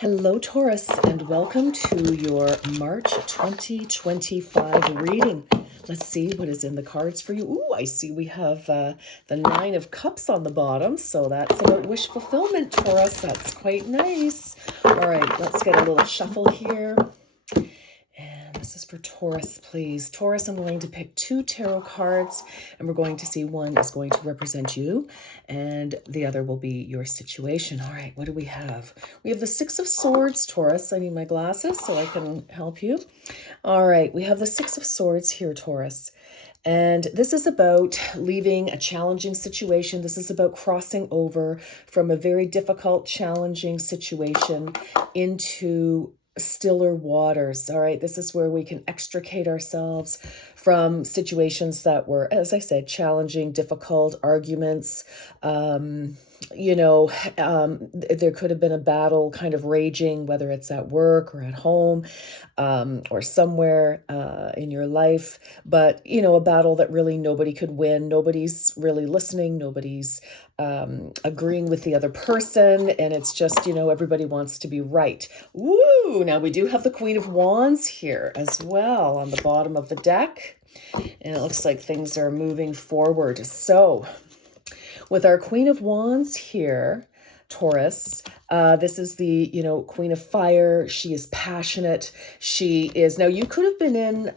Hello, Taurus, and welcome to your March 2025 reading. Let's see what is in the cards for you. Ooh, I see we have the Nine of Cups on the bottom, so that's about wish fulfillment, Taurus. That's quite nice. All right, let's get a little shuffle here. And this is for Taurus, please. Taurus, I'm going to pick two tarot cards, and we're going to see one is going to represent you, and the other will be your situation. All right, what do we have? We have the Six of Swords, Taurus. I need my glasses so I can help you. All right, we have the Six of Swords here, Taurus. And this is about leaving a challenging situation. This is about crossing over from a very difficult, challenging situation into stiller waters. All right, this is where we can extricate ourselves from situations that were, as I said, challenging, difficult, arguments. There could have been a battle kind of raging, whether it's at work or at home, or somewhere in your life, but a battle that really nobody could win. Nobody's really listening. Nobody's agreeing with the other person, and it's just, everybody wants to be right. Woo! Now we do have the Queen of Wands here as well on the bottom of the deck, and it looks like things are moving forward. So with our Queen of Wands here, Taurus, this is the, Queen of Fire. She is passionate. She is, now you could have been in,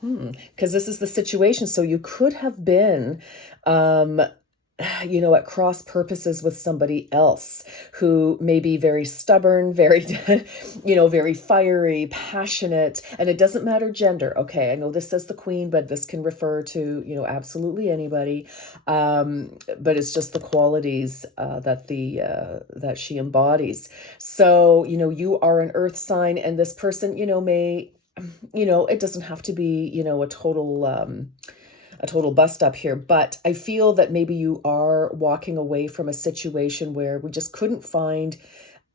because this is the situation. So you could have been, at cross purposes with somebody else who may be very stubborn, very, very fiery, passionate, and it doesn't matter gender. Okay, I know this says the Queen, but this can refer to, absolutely anybody. But it's just the qualities that she embodies. So, you are an earth sign, and this person, may, it doesn't have to be, a total bust up here, but I feel that maybe you are walking away from a situation where we just couldn't find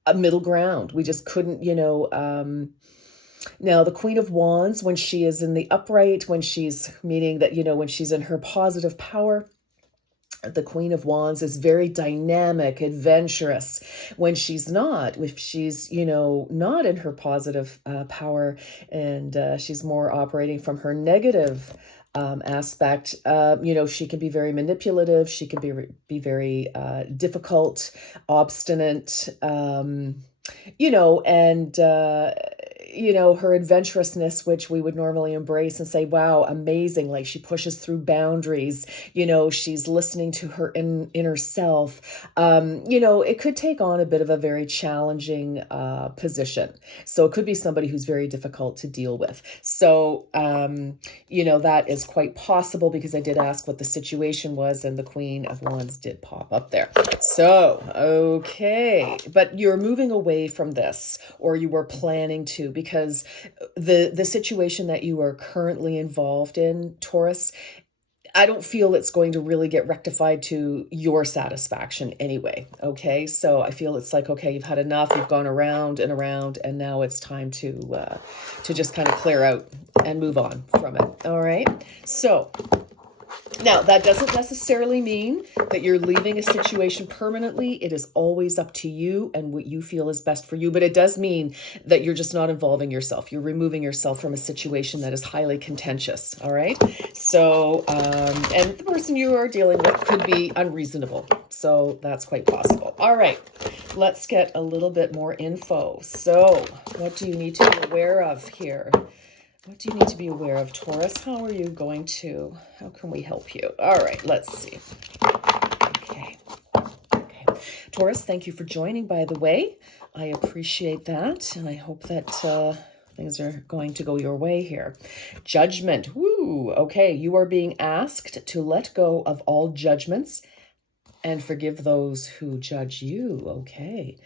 a middle ground. We just couldn't, now the Queen of Wands, when she is in the upright, when she's meaning that, when she's in her positive power, the Queen of Wands is very dynamic, adventurous. When she's not, if she's, not in her positive power, and she's more operating from her negative aspect, she can be very manipulative. She can be very difficult, obstinate, and her adventurousness, which we would normally embrace and say, wow, amazing. Like, she pushes through boundaries, she's listening to her inner self. It could take on a bit of a very challenging position. So it could be somebody who's very difficult to deal with. So, that is quite possible, because I did ask what the situation was, and the Queen of Wands did pop up there. So, okay, but you're moving away from this, or you were planning to, because the situation that you are currently involved in, Taurus, I don't feel it's going to really get rectified to your satisfaction anyway. Okay, so I feel it's like, okay, you've had enough. You've gone around and around, and now it's time to just kind of clear out and move on from it. All right, so now, that doesn't necessarily mean that you're leaving a situation permanently. It is always up to you and what you feel is best for you. But it does mean that you're just not involving yourself. You're removing yourself from a situation that is highly contentious. All right. So, and the person you are dealing with could be unreasonable. So that's quite possible. All right. Let's get a little bit more info. So what do you need to be aware of here? What do you need to be aware of, Taurus? How can we help you? All right, let's see. Okay. Taurus, thank you for joining, by the way. I appreciate that, and I hope that things are going to go your way here. Judgment. Woo! Okay, you are being asked to let go of all judgments and forgive those who judge you. Okay.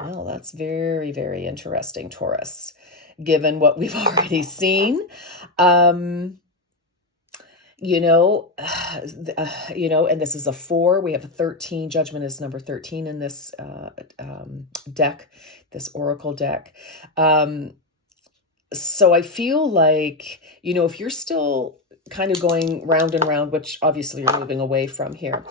Well, that's very, very interesting, Taurus, given what we've already seen. And this is a 4. We have a 13. Judgment is number 13 in this deck, this oracle deck. So I feel like, if you're still kind of going round and round, which obviously you're moving away from here,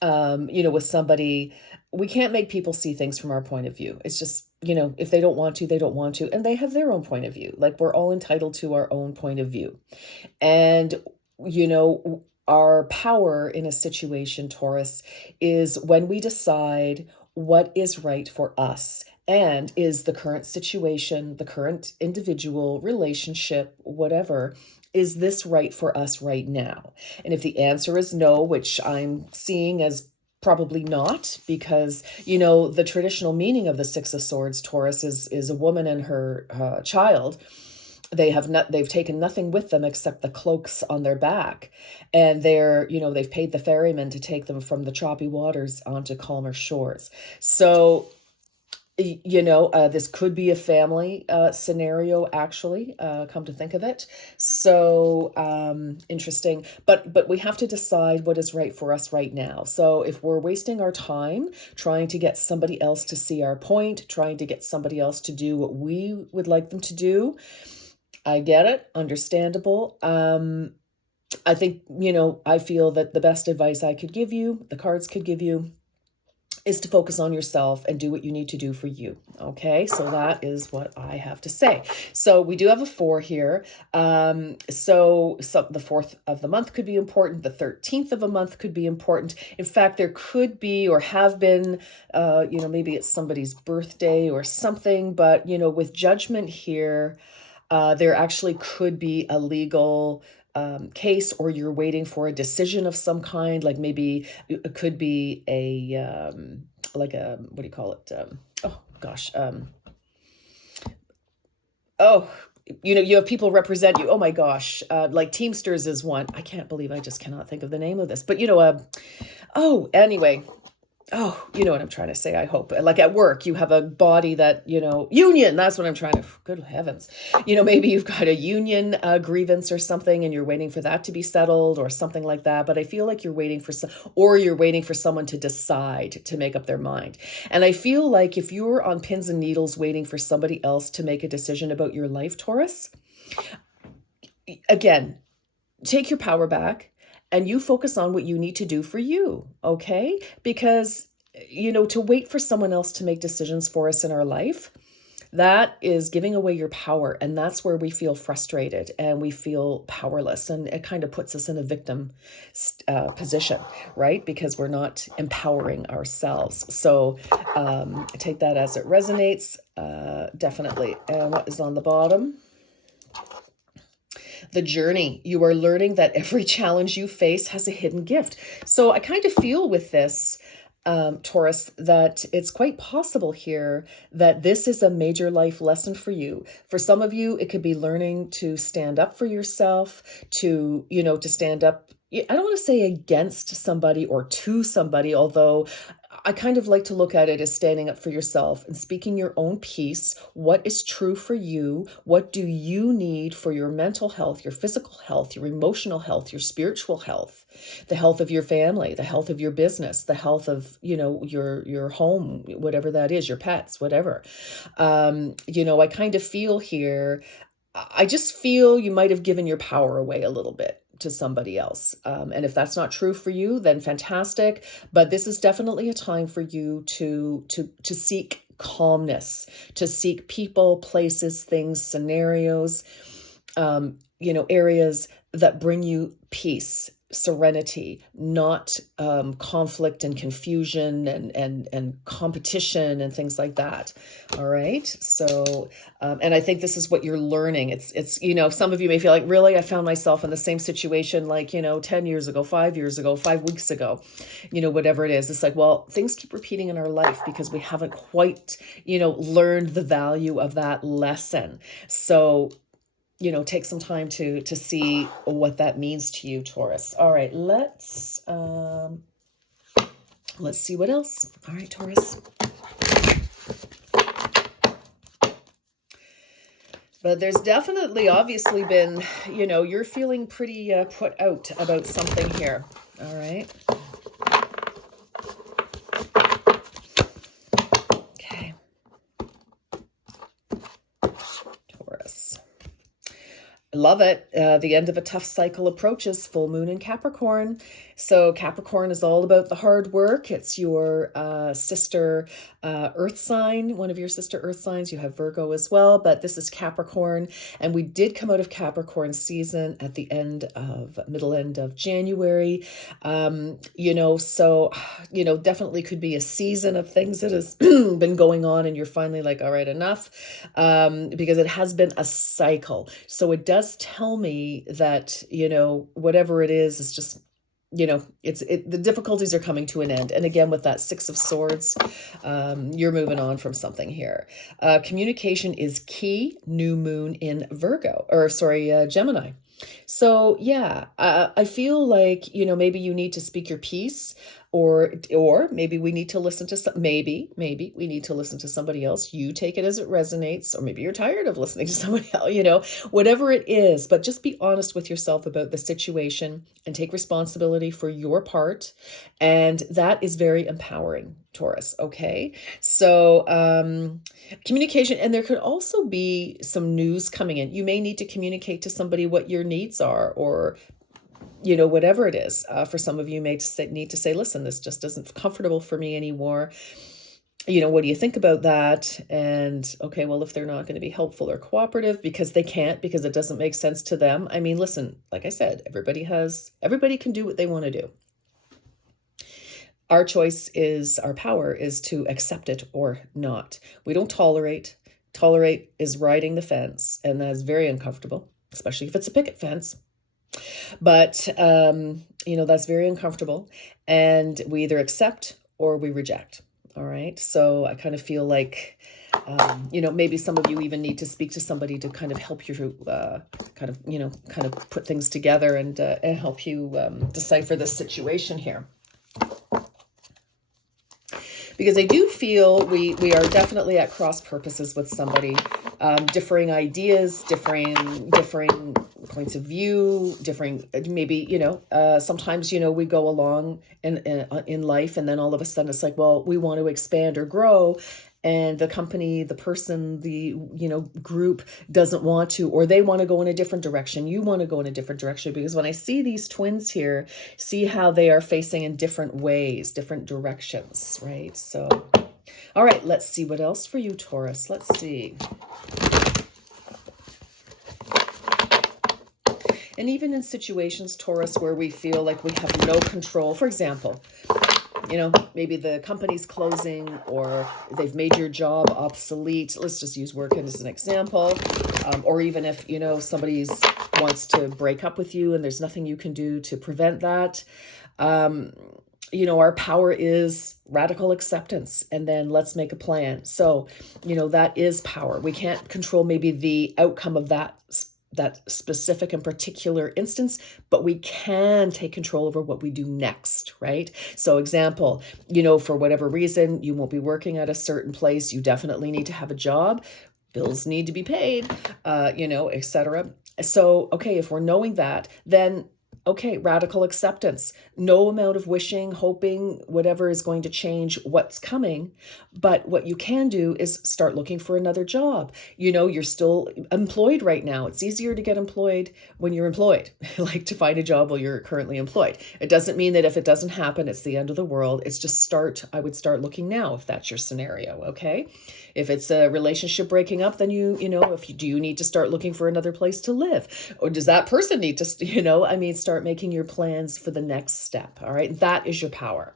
with somebody, we can't make people see things from our point of view. It's just, if they don't want to, they don't want to, and they have their own point of view. Like, we're all entitled to our own point of view. And, our power in a situation, Taurus, is when we decide what is right for us. And is the current situation, the current individual relationship, whatever, is this right for us right now? And if the answer is no, which I'm seeing as probably not, because, the traditional meaning of the Six of Swords, Taurus, is a woman and her child. They've taken nothing with them except the cloaks on their back. And they've paid the ferryman to take them from the choppy waters onto calmer shores. So, this could be a family scenario, actually, come to think of it. So interesting. But we have to decide what is right for us right now. So if we're wasting our time trying to get somebody else to see our point, trying to get somebody else to do what we would like them to do, I get it, understandable. I think, I feel that the best advice I could give you, the cards could give you, is to focus on yourself and do what you need to do for you. Okay, so that is what I have to say. So we do have a 4 here. So the 4th of the month could be important. The 13th of a month could be important. In fact, there could be or have been, maybe it's somebody's birthday or something. But, with Judgment here, there actually could be a legal case, or you're waiting for a decision of some kind. Like, maybe it could be what do you call it? You have people represent you. Oh my gosh. Like Teamsters is one. I can't believe I just cannot think of the name of this, but anyway. Oh, you know what I'm trying to say, I hope. Like at work, you have a body that, union, that's what I'm trying to, good heavens. Maybe you've got a union grievance or something, and you're waiting for that to be settled or something like that. But I feel like you're waiting for you're waiting for someone to decide, to make up their mind. And I feel like if you're on pins and needles waiting for somebody else to make a decision about your life, Taurus, again, take your power back. And you focus on what you need to do for you, okay? Because, to wait for someone else to make decisions for us in our life, that is giving away your power. And that's where we feel frustrated and we feel powerless. And it kind of puts us in a victim position, right? Because we're not empowering ourselves. So take that as it resonates, definitely. And what is on the bottom? The journey. You are learning that every challenge you face has a hidden gift. So I kind of feel with this, Taurus, that it's quite possible here that this is a major life lesson for you. For some of you, it could be learning to stand up for yourself, to stand up. I don't want to say against somebody or to somebody, although I kind of like to look at it as standing up for yourself and speaking your own piece. What is true for you? What do you need for your mental health, your physical health, your emotional health, your spiritual health, the health of your family, the health of your business, the health of, your home, whatever that is, your pets, whatever. I kind of feel here, I just feel you might have given your power away a little bit to somebody else. And if that's not true for you, then fantastic. But this is definitely a time for you to seek calmness, to seek people, places, things, scenarios, areas that bring you peace, serenity, not conflict and confusion and competition and things like that. All right. So, and I think this is what you're learning. It's some of you may feel like, really, I found myself in the same situation, like, 10 years ago, 5 years ago, 5 weeks ago, whatever it is. It's like, well, things keep repeating in our life because we haven't quite, learned the value of that lesson. So, take some time to see what that means to you, Taurus. All right, let's see what else. All right, Taurus. But there's definitely, obviously been, you're feeling pretty put out about something here. All right. Okay. Taurus. Love it. The end of a tough cycle approaches, full moon in Capricorn. So Capricorn is all about the hard work. It's your sister earth sign, one of your sister earth signs. You have Virgo as well, but this is Capricorn. And we did come out of Capricorn season at the middle end of January. So, definitely could be a season of things that has been going on and you're finally like, all right, enough, because it has been a cycle. So it does tell me that, whatever it is just, the difficulties are coming to an end. And again, with that Six of Swords, you're moving on from something here. Communication is key. New moon in Gemini. So yeah, I feel like, maybe you need to speak your piece, or maybe we need to listen to maybe we need to listen to somebody else. You take it as it resonates, or maybe you're tired of listening to somebody else, whatever it is, but just be honest with yourself about the situation and take responsibility for your part. And that is very empowering, Taurus. Okay. So, communication, and there could also be some news coming in. You may need to communicate to somebody what your needs are, or whatever it is. For some of you may need to say, listen, this just isn't comfortable for me anymore. What do you think about that? And okay, well, if they're not going to be helpful or cooperative because they can't, because it doesn't make sense to them. I mean, listen, like I said, everybody can do what they want to do. Our power is to accept it or not. We don't tolerate. Tolerate is riding the fence, and that's very uncomfortable, especially if it's a picket fence. But, that's very uncomfortable, and we either accept or we reject. All right. So I kind of feel like, maybe some of you even need to speak to somebody to kind of help you, kind of put things together and help you decipher this situation here. Because I do feel we are definitely at cross purposes with somebody, differing ideas, differing points of view, maybe, sometimes, we go along in life, and then all of a sudden it's like, well, we want to expand or grow. And the company, the person, the, group doesn't want to, or they want to go in a different direction. You want to go in a different direction, because when I see these twins here, see how they are facing in different ways, different directions, right? So, all right, let's see what else for you, Taurus. Let's see. And even in situations, Taurus, where we feel like we have no control, for example, maybe the company's closing, or they've made your job obsolete. Let's just use work as an example. Or even if, somebody wants to break up with you and there's nothing you can do to prevent that. Our power is radical acceptance, and then let's make a plan. So, that is power. We can't control maybe the outcome of that specific and particular instance, but we can take control over what we do next, right? So example, for whatever reason, you won't be working at a certain place. You definitely need to have a job. Bills need to be paid, etc. So, okay, if we're knowing that, then okay, radical acceptance. No amount of wishing, hoping, whatever is going to change what's coming. But what you can do is start looking for another job. You're still employed right now. It's easier to get employed when you're employed, like to find a job while you're currently employed. It doesn't mean that if it doesn't happen, it's the end of the world. It's just I would start looking now if that's your scenario, okay? If it's a relationship breaking up, then do you need to start looking for another place to live? Or does that person need to, start making your plans for the next step, all right? That is your power.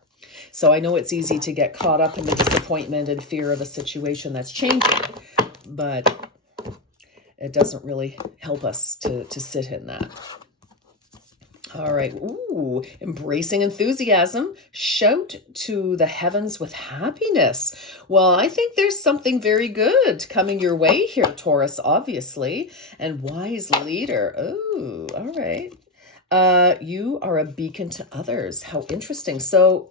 So I know it's easy to get caught up in the disappointment and fear of a situation that's changing, but it doesn't really help us to sit in that. All right. Ooh, embracing enthusiasm. Shout to the heavens with happiness. Well, I think there's something very good coming your way here, Taurus, obviously. And wise leader. Oh, all right. You are a beacon to others. How interesting. So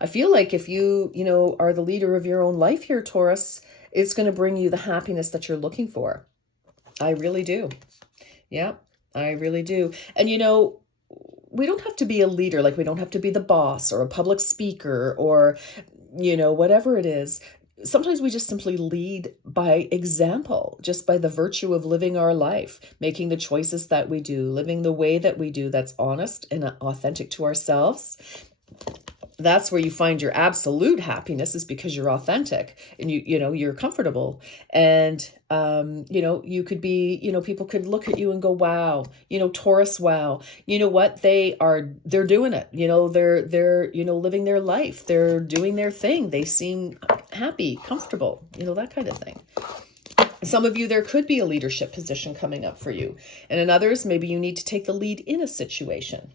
I feel like if you are the leader of your own life here, Taurus, it's going to bring you the happiness that you're looking for. I really do. Yeah. I really do. And, we don't have to be a leader. Like, we don't have to be the boss or a public speaker or, whatever it is. sometimes we just simply lead by example, just by the virtue of living our life, making the choices that we do, living the way that we do that's honest and authentic to ourselves. That's where you find your absolute happiness, is because you're authentic and you're comfortable. And you could be, people could look at you and go, wow, Taurus, wow, you know what, they're doing it, they're living their life, they're doing their thing, they seem happy, comfortable, that kind of thing. Some of you, there could be a leadership position coming up for you, and in others, maybe you need to take the lead in a situation.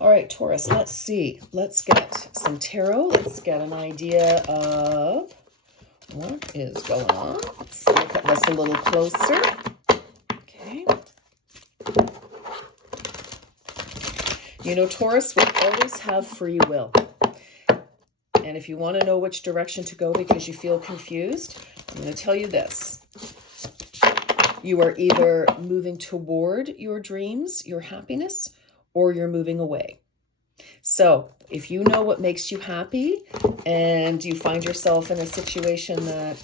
All right, Taurus, let's see. Let's get some tarot. Let's get an idea of what is going on. Let's look at this a little closer. Okay. Taurus will always have free will. And if you want to know which direction to go because you feel confused, I'm going to tell you this. You are either moving toward your dreams, your happiness, or you're moving away. So if you know what makes you happy and you find yourself in a situation that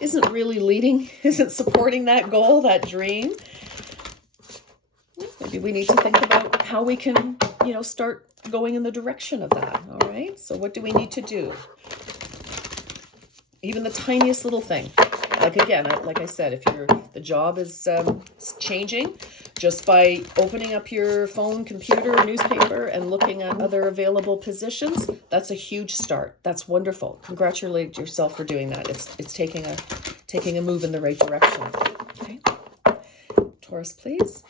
isn't really leading, isn't supporting that goal, that dream, maybe we need to think about how we can, start going in the direction of that. All right. So what do we need to do? Even the tiniest little thing. Like, again, like I said, if the job is changing, just by opening up your phone, computer, newspaper, and looking at other available positions, that's a huge start. That's wonderful. Congratulate yourself for doing that. It's taking a move in the right direction. Okay, Taurus, please.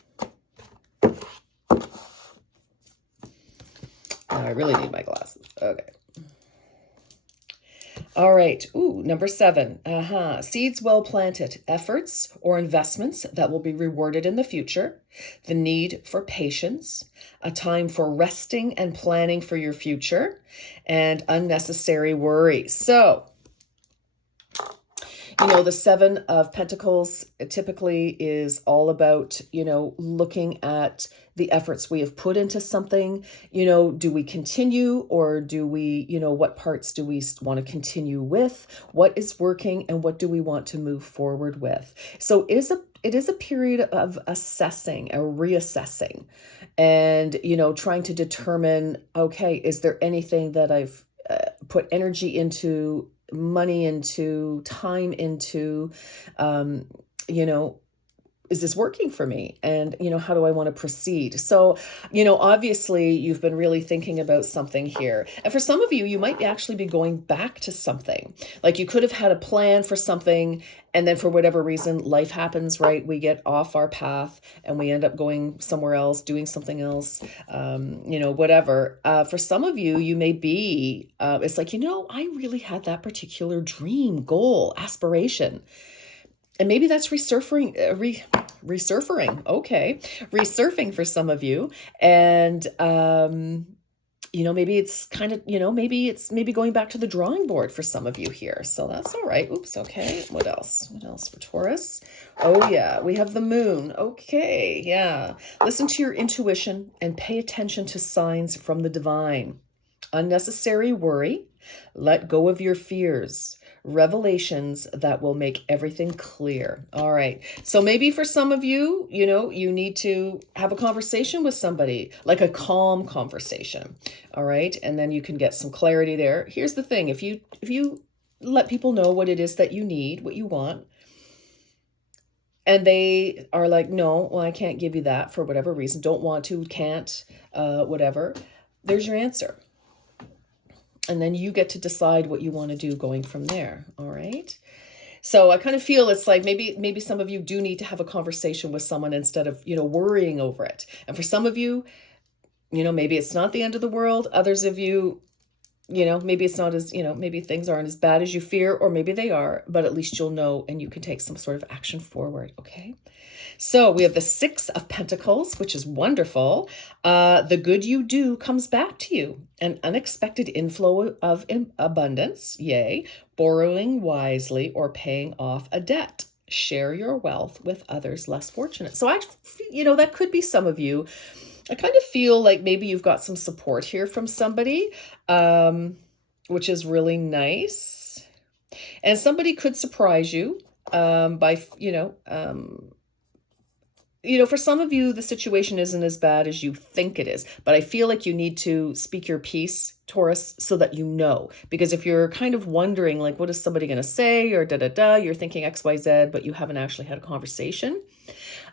I really need my glasses. Okay. All right. Ooh, number 7. Seeds well planted, efforts or investments that will be rewarded in the future, the need for patience, a time for resting and planning for your future, and unnecessary worry. So, the 7 of Pentacles typically is all about, looking at the efforts we have put into something. Do we continue, or do we, what parts do we want to continue with? What is working and what do we want to move forward with? So it is a period of assessing, a reassessing, and, trying to determine, okay, is there anything that I've put energy into, money into, time into, is this working for me? And, how do I want to proceed? So, obviously you've been really thinking about something here. And for some of you, you might actually be going back to something. Like, you could have had a plan for something, and then for whatever reason, life happens, right? We get off our path and we end up going somewhere else, doing something else, whatever. For some of you, you may be, it's like, I really had that particular dream, goal, aspiration. And maybe that's resurfing, okay, resurfing for some of you. And, maybe it's kind of, maybe going back to the drawing board for some of you here. So that's all right. Oops. Okay. What else? What else for Taurus? Oh yeah. We have the moon. Okay. Yeah. Listen to your intuition and pay attention to signs from the divine. Unnecessary worry. Let go of your fears. Revelations that will make everything clear. All right. So maybe for some of you, you need to have a conversation with somebody, like a calm conversation. All right. And then you can get some clarity there. Here's the thing. If you let people know what it is that you need, what you want, and they are like, no, well, I can't give you that for whatever reason, don't want to, can't, whatever, there's your answer. And then you get to decide what you want to do going from there. All right. So I kind of feel it's like maybe some of you do need to have a conversation with someone instead of, worrying over it. And for some of you, maybe it's not the end of the world. Others of you, maybe it's not as, maybe things aren't as bad as you fear, or maybe they are, but at least you'll know and you can take some sort of action forward. Okay. So we have the 6 of Pentacles, which is wonderful. The good you do comes back to you. An unexpected inflow of abundance, yay, borrowing wisely or paying off a debt. Share your wealth with others less fortunate. So that could be some of you. I kind of feel like maybe you've got some support here from somebody. which is really nice. And somebody could surprise you by, for some of you, the situation isn't as bad as you think it is, but I feel like you need to speak your piece, Taurus, so that you know. Because if you're kind of wondering, like, what is somebody going to say, or you're thinking X, Y, Z, but you haven't actually had a conversation.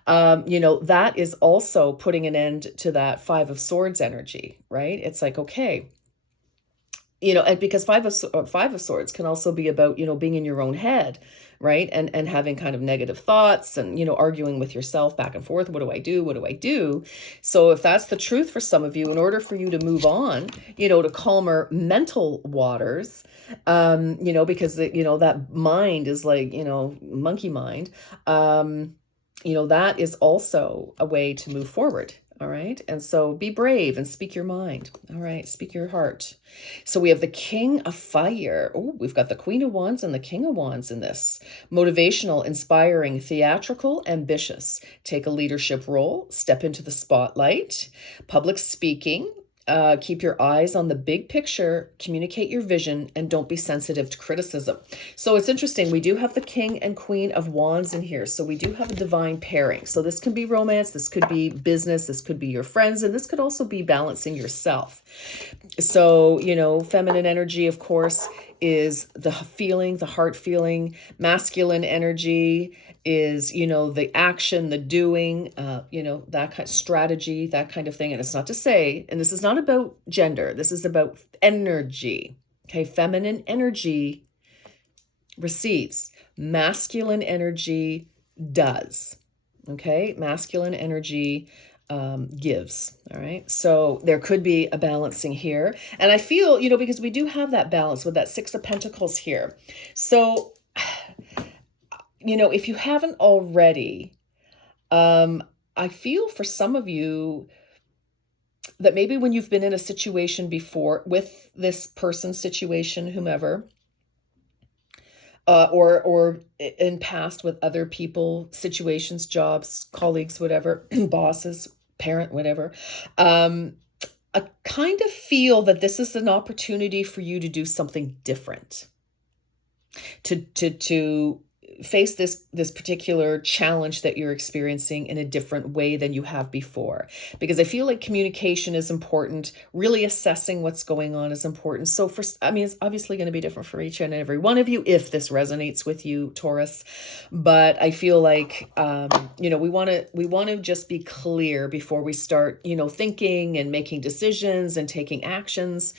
That is also putting an end to that Five of Swords energy, right? It's like, okay, and because Five of Swords can also be about, being in your own head, right? And having kind of negative thoughts and, arguing with yourself back and forth. What do I do? What do I do? So if that's the truth for some of you, in order for you to move on, to calmer mental waters, because, that mind is like, monkey mind, that is also a way to move forward. All right. And so be brave and speak your mind. All right. Speak your heart. So we have the King of Fire. Oh, we've got the Queen of Wands and the King of Wands in this. Motivational, inspiring, theatrical, ambitious. Take a leadership role. Step into the spotlight. Public speaking. Keep your eyes on the big picture, communicate your vision, and don't be sensitive to criticism. So it's interesting. We do have the King and Queen of Wands in here. So we do have a divine pairing. So this can be romance, this could be business, this could be your friends, and this could also be balancing yourself. So, feminine energy, of course, is the feeling, the heart feeling. Masculine energy is, the action, the doing, that kind of strategy, that kind of thing. And it's not to say, and this is not about gender, this is about energy. Okay. Feminine energy receives, masculine energy does. Okay. Masculine energy gives. All right. So there could be a balancing here. And I feel, because we do have that balance with that Six of Pentacles here. So, if you haven't already, I feel for some of you that maybe when you've been in a situation before with this person's situation, whomever, or in past with other people, situations, jobs, colleagues, whatever, bosses, parent, whatever, I kind of feel that this is an opportunity for you to do something different, to face this particular challenge that you're experiencing in a different way than you have before. Because I feel like communication is important. Really assessing what's going on is important. So it's obviously going to be different for each and every one of you if this resonates with you, Taurus. But I feel like, we want to just be clear before we start, thinking and making decisions and taking actions.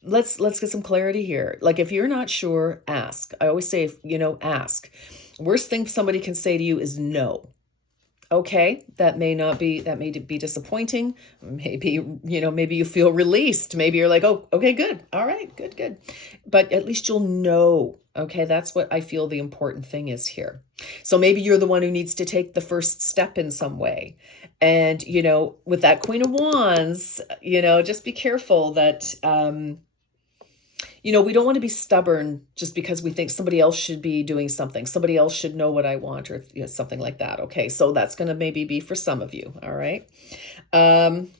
Let's get some clarity here. Like, if you're not sure, ask. I always say, ask. Worst thing somebody can say to you is no. Okay, that may be disappointing. Maybe, maybe you feel released. Maybe you're like, oh, okay, good. All right, good. But at least you'll know. Okay, that's what I feel the important thing is here. So maybe you're the one who needs to take the first step in some way. And, with that Queen of Wands, just be careful that, we don't want to be stubborn just because we think somebody else should be doing something. Somebody else should know what I want, or something like that. Okay, so that's going to maybe be for some of you. All right. Bottom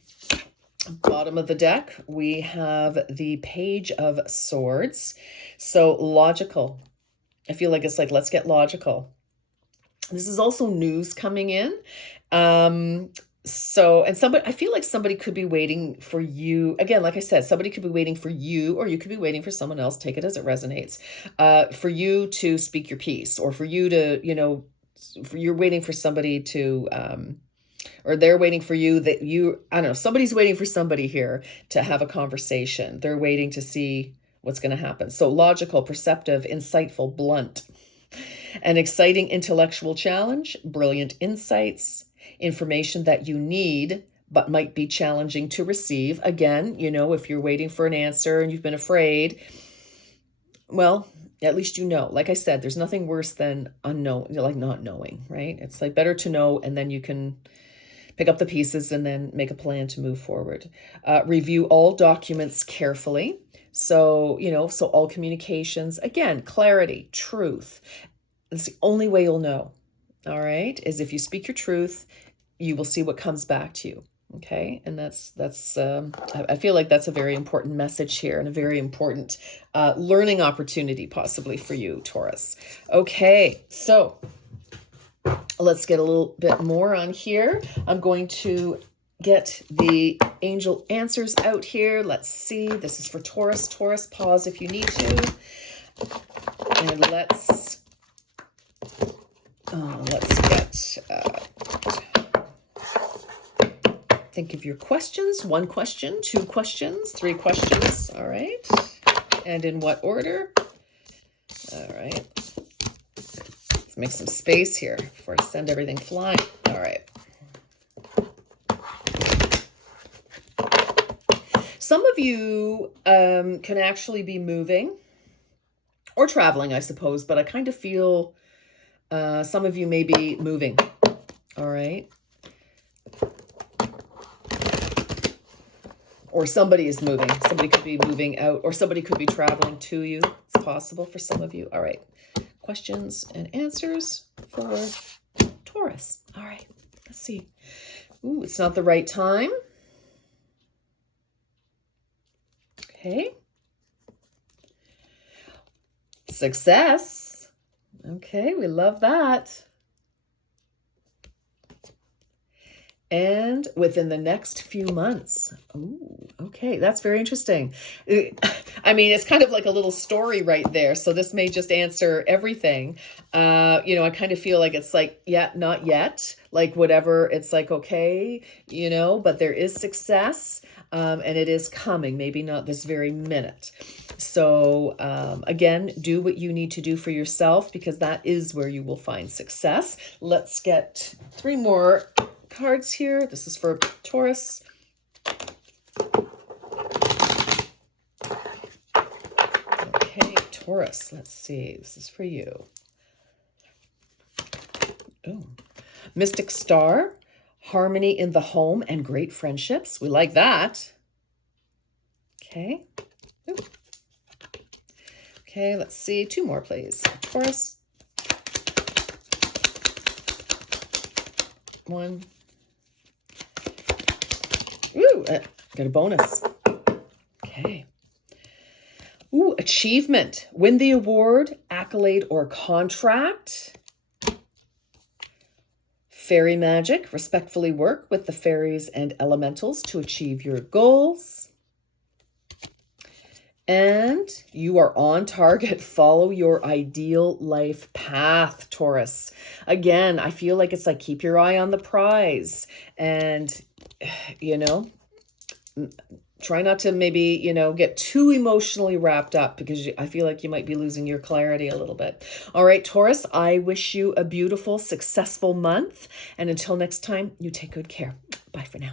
of the deck, we have the Page of Swords. So logical. I feel like it's like, let's get logical. This is also news coming in. I feel like somebody could be waiting for you. Again, like I said, somebody could be waiting for you, or you could be waiting for someone else. Take it as it resonates. For you to speak your piece, or for you to, you're waiting for somebody to, or they're waiting for you I don't know, somebody's waiting for somebody here to have a conversation. They're waiting to see what's going to happen. So logical, perceptive, insightful, blunt, an exciting intellectual challenge, brilliant insights, information that you need but might be challenging to receive. Again, if you're waiting for an answer and you've been afraid, well, at least like I said, there's nothing worse than unknown, like not knowing, right? It's like better to know, and then you can pick up the pieces and then make a plan to move forward. Review all documents carefully. So, so all communications, again, clarity, truth. That's the only way you'll know. All right, is if you speak your truth, you will see what comes back to you. Okay, and I feel like that's a very important message here and a very important learning opportunity possibly for you, Taurus. Okay, so let's get a little bit more on here. I'm going to get the angel answers out here. Let's see. This is for Taurus. Taurus, pause if you need to. And let's get think of your questions. 1 question, 2 questions, 3 questions. All right. And in what order? All right. Let's make some space here before I send everything flying. All right. Some of you can actually be moving or traveling, I suppose, but I kind of feel some of you may be moving. All right. Or somebody is moving. Somebody could be moving out, or somebody could be traveling to you. It's possible for some of you. All right. Questions and answers for Taurus. All right. Let's see. Ooh, it's not the right time. Okay. Success. Okay, we love that. And within the next few months. Ooh, okay, that's very interesting. I mean, it's kind of like a little story right there. So this may just answer everything. I kind of feel like it's like, yeah, not yet. Like whatever, it's like, okay, but there is success. And it is coming, maybe not this very minute. So again, do what you need to do for yourself, because that is where you will find success. Let's get 3 more cards here. This is for Taurus. Okay, Taurus, let's see. This is for you. Oh, Mystic Star, harmony in the home and great friendships. We like that. Okay. Ooh. Okay, let's see. 2 more, please. Taurus. 1. Ooh, got a bonus. Okay. Ooh, achievement. Win the award, accolade, or contract. Fairy magic. Respectfully work with the fairies and elementals to achieve your goals. And you are on target. Follow your ideal life path, Taurus. Again, I feel like it's like keep your eye on the prize. And, try not to maybe, get too emotionally wrapped up, because I feel like you might be losing your clarity a little bit. All right, Taurus, I wish you a beautiful, successful month. And until next time, you take good care. Bye for now.